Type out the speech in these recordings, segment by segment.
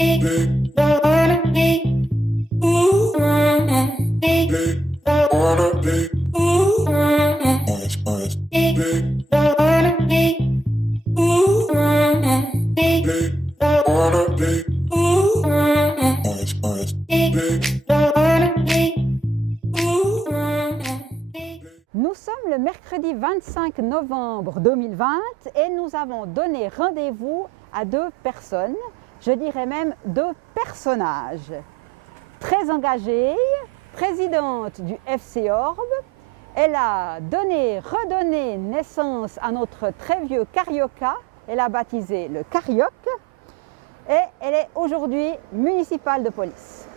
Nous sommes le mercredi 25 novembre 2020 et nous avons donné rendez-vous à deux personnes, je dirais même deux personnages. Très engagée, présidente du FC Orbe, elle a redonné naissance à notre très vieux carioca, elle a baptisé le Carioc et elle est aujourd'hui municipale de police.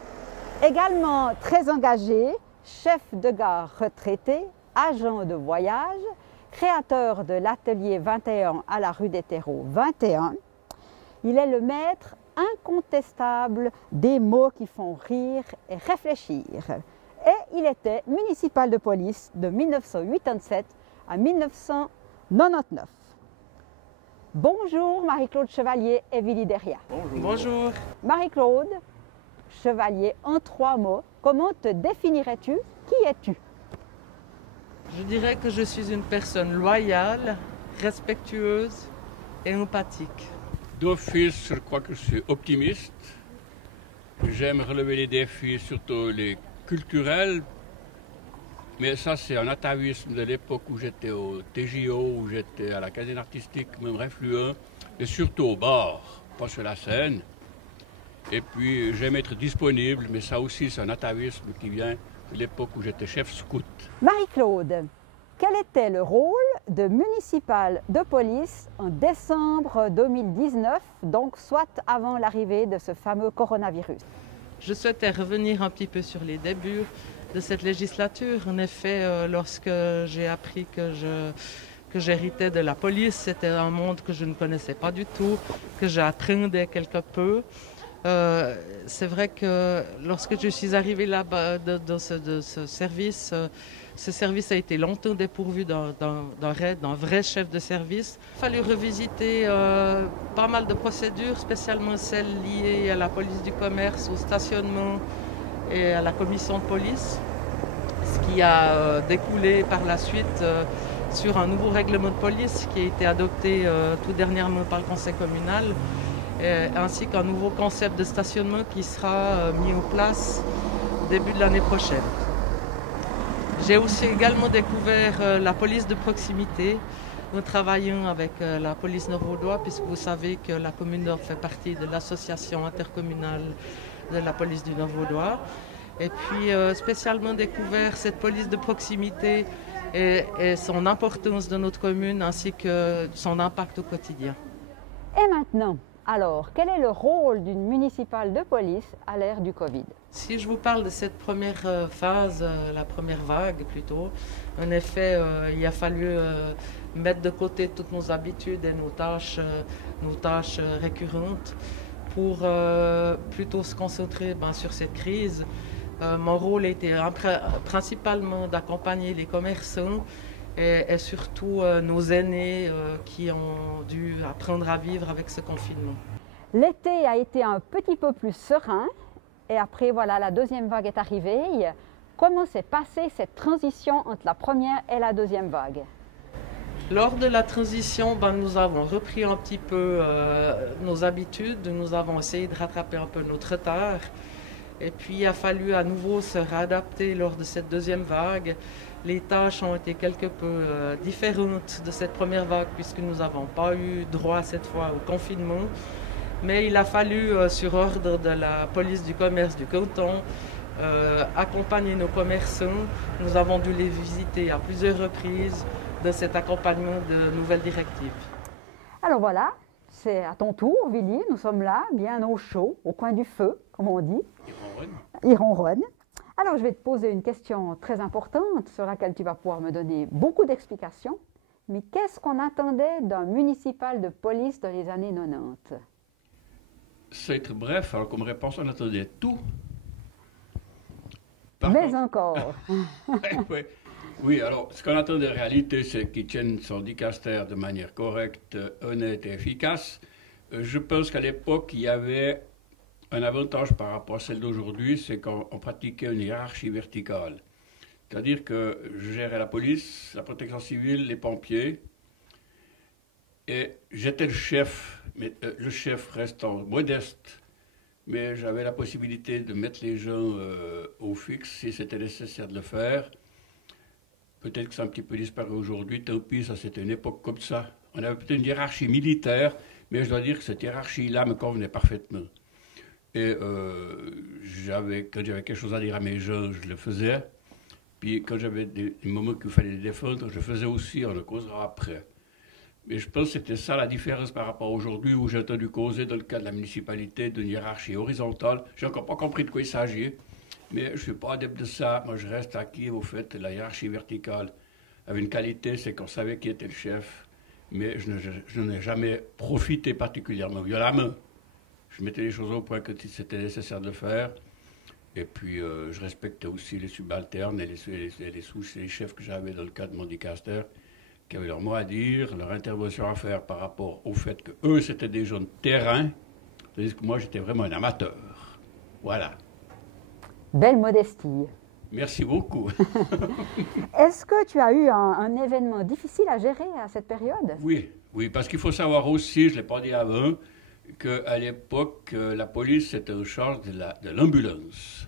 Également très engagée, chef de gare retraité, agent de voyage, créateur de l'atelier 21 à la rue des Terreaux 21. Il est le maître incontestable des mots qui font rire et réfléchir. Et il était municipal de police de 1987 à 1999. Bonjour Marie-Claude Chevalier et Willy Deria. Bonjour. Marie-Claude Chevalier, en 3 mots, comment te définirais-tu? Qui es-tu? Je dirais que je suis une personne loyale, respectueuse et empathique. D'office, je crois que je suis optimiste. J'aime relever les défis, surtout les culturels. Mais ça, c'est un atavisme de l'époque où j'étais au TJO, où j'étais à la caserne artistique, même Réfluent, et surtout au bar, pas sur la scène. Et puis, j'aime être disponible, mais ça aussi, c'est un atavisme qui vient de l'époque où j'étais chef scout. Marie-Claude, quel était le rôle de municipal de police en décembre 2019, donc soit avant l'arrivée de ce fameux coronavirus? Je souhaitais revenir un petit peu sur les débuts de cette législature. En effet, lorsque j'ai appris que j'héritais de la police, c'était un monde que je ne connaissais pas du tout, que j'appréhendais quelque peu. C'est vrai que lorsque je suis arrivée là-bas dans ce service a été longtemps dépourvu d'un vrai chef de service. Il a fallu revisiter pas mal de procédures, spécialement celles liées à la police du commerce, au stationnement et à la commission de police, ce qui a découlé par la suite sur un nouveau règlement de police qui a été adopté tout dernièrement par le conseil communal, ainsi qu'un nouveau concept de stationnement qui sera mis en place au début de l'année prochaine. J'ai aussi également découvert la police de proximité. Nous travaillons avec la police nord-vaudoise, puisque vous savez que la commune nord fait partie de l'association intercommunale de la police du Nord-Vaudois. Et puis spécialement découvert cette police de proximité et son importance dans notre commune, ainsi que son impact au quotidien. Et maintenant, alors, quel est le rôle d'une municipale de police à l'ère du Covid? Si je vous parle de cette première phase, la première vague plutôt, en effet, il a fallu mettre de côté toutes nos habitudes et nos tâches récurrentes pour plutôt se concentrer sur cette crise. Mon rôle était principalement d'accompagner les commerçants et surtout nos aînés qui ont dû apprendre à vivre avec ce confinement. L'été a été un petit peu plus serein et après, voilà, la deuxième vague est arrivée. Comment s'est passée cette transition entre la première et la deuxième vague? Lors de la transition, nous avons repris un petit peu nos habitudes, nous avons essayé de rattraper un peu notre retard. Et puis il a fallu à nouveau se réadapter lors de cette deuxième vague. Les tâches ont été quelque peu différentes de cette première vague puisque nous n'avons pas eu droit cette fois au confinement. Mais il a fallu, sur ordre de la police du commerce du canton, accompagner nos commerçants. Nous avons dû les visiter à plusieurs reprises de cet accompagnement de nouvelles directives. Alors voilà, c'est à ton tour, Willy. Nous sommes là, bien au chaud, au coin du feu, comme on dit. Il ronronne. Alors je vais te poser une question très importante sur laquelle tu vas pouvoir me donner beaucoup d'explications. Mais qu'est-ce qu'on attendait d'un municipal de police dans les années 90? C'est être bref, alors comme réponse, on attendait tout. Mais encore. Oui, alors ce qu'on attend de réalité, c'est qu'ils tiennent son dicaster de manière correcte, honnête et efficace. Je pense qu'à l'époque, il y avait un avantage par rapport à celle d'aujourd'hui, c'est qu'on pratiquait une hiérarchie verticale. C'est-à-dire que je gérais la police, la protection civile, les pompiers, et j'étais le chef, mais le chef restant modeste, mais j'avais la possibilité de mettre les gens au fixe si c'était nécessaire de le faire. Peut-être que c'est un petit peu disparu aujourd'hui, tant pis, ça c'était une époque comme ça. On avait peut-être une hiérarchie militaire, mais je dois dire que cette hiérarchie-là me convenait parfaitement. Et quand j'avais quelque chose à dire à mes gens, je le faisais. Puis quand j'avais des moments qu'il fallait les défendre, je le faisais aussi, on le causera après. Mais je pense que c'était ça la différence par rapport à aujourd'hui, où j'ai entendu causer dans le cas de la municipalité d'une hiérarchie horizontale. Je n'ai encore pas compris de quoi il s'agit, mais je ne suis pas adepte de ça. Moi, je reste acquis au fait de la hiérarchie verticale. Avait une qualité, c'est qu'on savait qui était le chef, mais je n'ai jamais profité particulièrement violemment. Je mettais les choses au point que c'était nécessaire de le faire. Et puis, je respectais aussi les subalternes et les sous les chefs que j'avais dans le cadre de mon dicaster, qui avaient leur mot à dire, leur intervention à faire par rapport au fait qu'eux, c'était des gens de terrain, tandis que moi, j'étais vraiment un amateur. Voilà. Belle modestie. Merci beaucoup. Est-ce que tu as eu un événement difficile à gérer à cette période? Oui, parce qu'il faut savoir aussi, je ne l'ai pas dit avant, qu'à l'époque, la police était en charge de l'ambulance.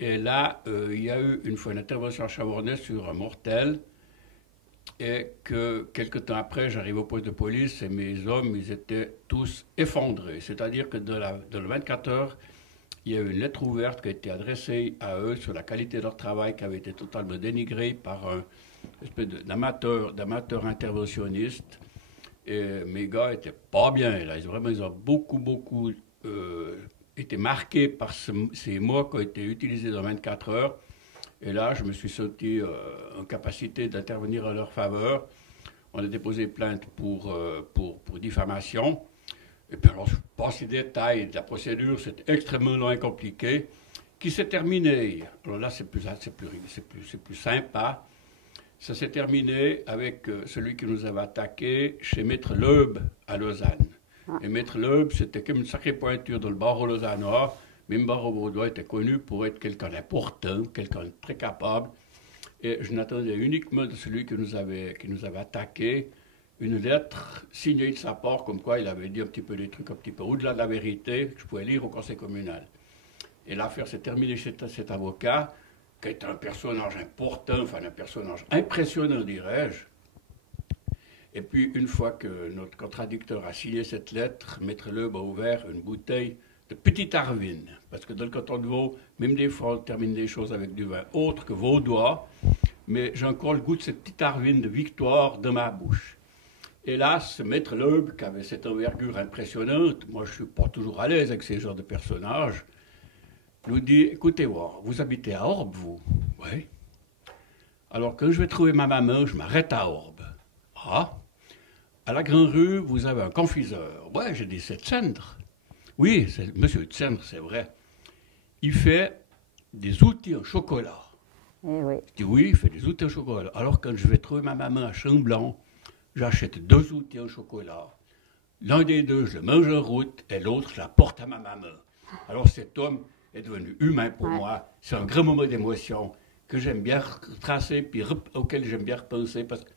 Et là, il y a eu une fois une intervention à Chavornay sur un mortel, et que quelque temps après, j'arrive au poste de police et mes hommes, ils étaient tous effondrés. C'est-à-dire que dans le 24 heures, il y a eu une lettre ouverte qui a été adressée à eux sur la qualité de leur travail qui avait été totalement dénigrée par un espèce d'amateur interventionniste. Et mes gars n'étaient pas bien, là. Ils ont beaucoup été marqués par ces mots qui ont été utilisés dans 24 heures. Et là, je me suis senti en capacité d'intervenir en leur faveur. On a déposé plainte pour diffamation. Et puis alors, je passe les détails de la procédure, c'est extrêmement long et compliqué, qui s'est terminé. Alors là, c'est plus sympa. Ça s'est terminé avec celui qui nous avait attaqué chez Maître Leub à Lausanne. Et Maître Leub, c'était comme une sacrée pointure dans le barreau lausannois. Même barreau vaudois était connu pour être quelqu'un d'important, quelqu'un de très capable. Et je n'attendais uniquement de celui qui nous avait attaqué une lettre signée de sa part, comme quoi il avait dit un petit peu des trucs un petit peu au-delà de la vérité, que je pouvais lire au conseil communal. Et l'affaire s'est terminée chez cet avocat, qui est un personnage important, enfin un personnage impressionnant, dirais-je. Et puis, une fois que notre contradicteur a signé cette lettre, Maître Leub a ouvert une bouteille de Petit Arvin. Parce que dans le canton de Vaud, même des fois, on termine des choses avec du vin autre que vaudois. Mais j'ai encore le goût de cette Petite Arvin de victoire dans ma bouche. Hélas, ce Maître Leub, qui avait cette envergure impressionnante, moi je ne suis pas toujours à l'aise avec ces genres de personnages, nous dit, écoutez, vous habitez à Orbe, vous? Oui. Alors quand je vais trouver ma maman, je m'arrête à Orbe. Ah. À la Grande Rue, vous avez un confiseur. Ouais, j'ai dit, c'est Tsendre. Oui, c'est monsieur Tsendre, c'est vrai. Il fait des outils en chocolat. Eh oui. Je dis, oui, il fait des outils en chocolat. Alors quand je vais trouver ma maman à Chamblon, j'achète 2 outils en chocolat. L'un des deux, je le mange en route, et l'autre, je la porte à ma maman. Alors cet homme est devenu humain pour moi. C'est un grand moment d'émotion que j'aime bien retracer, puis auquel j'aime bien repenser, parce que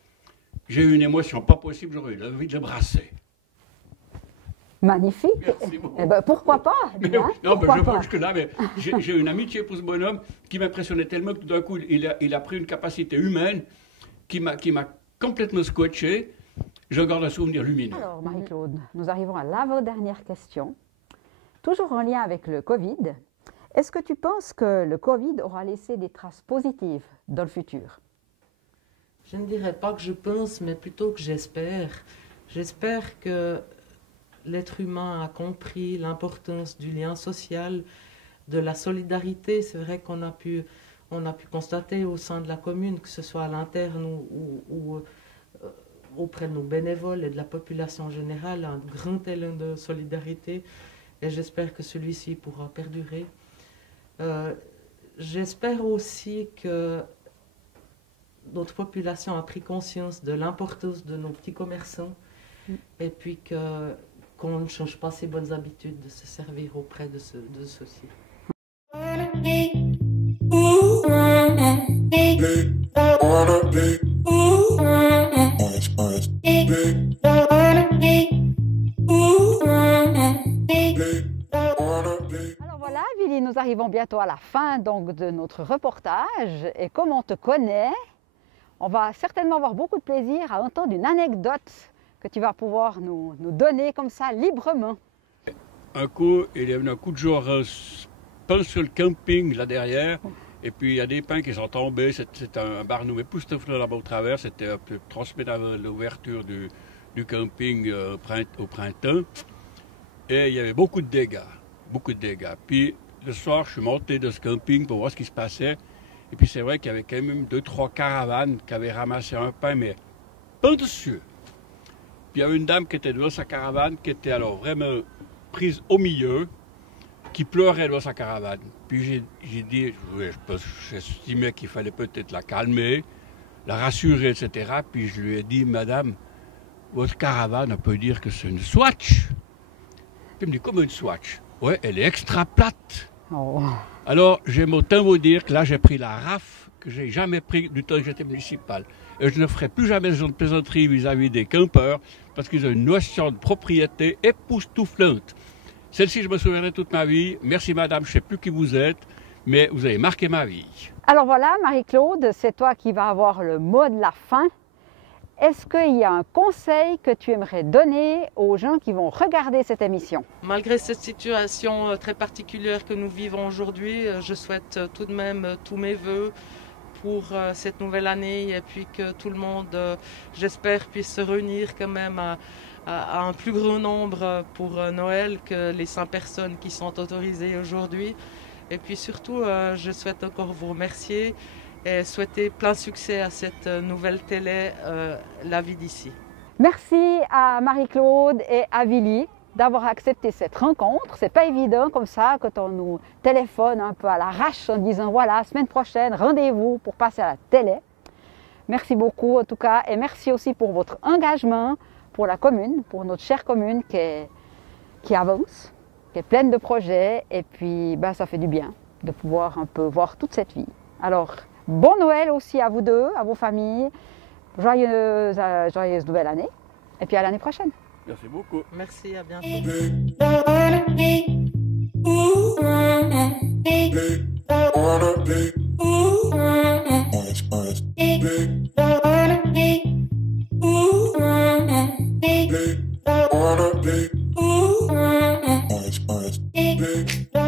j'ai eu une émotion pas possible, j'aurais eu envie de le brasser. Magnifique. Merci beaucoup. Eh ben, pourquoi pas? Mais, Hein? non, Pourquoi je ne pas? vais pas jusque-là, mais j'ai une amitié pour ce bonhomme qui m'impressionnait tellement que tout d'un coup, il a pris une capacité humaine qui m'a complètement scotché. Je garde un souvenir lumineux. Alors, Marie-Claude, nous arrivons à l'avant-dernière question. Toujours en lien avec le Covid, est-ce que tu penses que le Covid aura laissé des traces positives dans le futur? Je ne dirais pas que je pense, mais plutôt que j'espère. J'espère que l'être humain a compris l'importance du lien social, de la solidarité. C'est vrai qu'on a pu constater au sein de la commune, que ce soit à l'interne ou auprès de nos bénévoles et de la population générale, un grand élan de solidarité. Et j'espère que celui-ci pourra perdurer. J'espère aussi que notre population a pris conscience de l'importance de nos petits commerçants et puis qu'on ne change pas ses bonnes habitudes de se servir auprès de ceux-ci. Alors voilà, Willy, nous arrivons bientôt à la fin donc, de notre reportage. Et comme on te connaît, on va certainement avoir beaucoup de plaisir à entendre une anecdote que tu vas pouvoir nous donner comme ça, librement. Un coup, il y a eu un coup de jour pain sur le camping là derrière. Et puis il y a des pains qui sont tombés. C'est un barnou époustouflant là-bas au travers. C'était un peu 3 semaines avant l'ouverture du camping au printemps. Et il y avait beaucoup de dégâts. Beaucoup de dégâts. Puis le soir, je suis monté de ce camping pour voir ce qui se passait. Et puis c'est vrai qu'il y avait quand même 2-3 caravanes qui avaient ramassé un pain, mais pas dessus. Puis il y avait une dame qui était devant sa caravane, qui était alors vraiment prise au milieu, qui pleurait devant sa caravane. Puis j'ai dit, j'estimais qu'il fallait peut-être la calmer, la rassurer, etc. Puis je lui ai dit, madame, votre caravane, on peut dire que c'est une Swatch. Puis elle me dit, comment une Swatch? Ouais, elle est extra plate. Oh. Alors, j'aime autant vous dire que là, j'ai pris la rafle que j'ai jamais pris du temps que j'étais municipal. Et je ne ferai plus jamais ce genre de plaisanterie vis-à-vis des campeurs parce qu'ils ont une notion de propriété époustouflante. Celle-ci, je me souviendrai toute ma vie. Merci madame, je ne sais plus qui vous êtes, mais vous avez marqué ma vie. Alors voilà, Marie-Claude, c'est toi qui vas avoir le mot de la fin. Est-ce qu'il y a un conseil que tu aimerais donner aux gens qui vont regarder cette émission? Malgré cette situation très particulière que nous vivons aujourd'hui, je souhaite tout de même tous mes vœux pour cette nouvelle année et puis que tout le monde, j'espère, puisse se réunir quand même à un plus grand nombre pour Noël que les 5 personnes qui sont autorisées aujourd'hui. Et puis surtout, je souhaite encore vous remercier et souhaiter plein succès à cette nouvelle télé, La vie d'ici. Merci à Marie-Claude et à Willy d'avoir accepté cette rencontre. C'est pas évident comme ça quand on nous téléphone un peu à l'arrache en disant voilà, semaine prochaine, rendez-vous pour passer à la télé. Merci beaucoup en tout cas et merci aussi pour votre engagement pour la commune, pour notre chère commune qui avance, qui est pleine de projets et puis ça fait du bien de pouvoir un peu voir toute cette vie. Alors, bon Noël aussi à vous deux, à vos familles, joyeuse nouvelle année et puis à l'année prochaine. Merci beaucoup. Merci, à bientôt. Big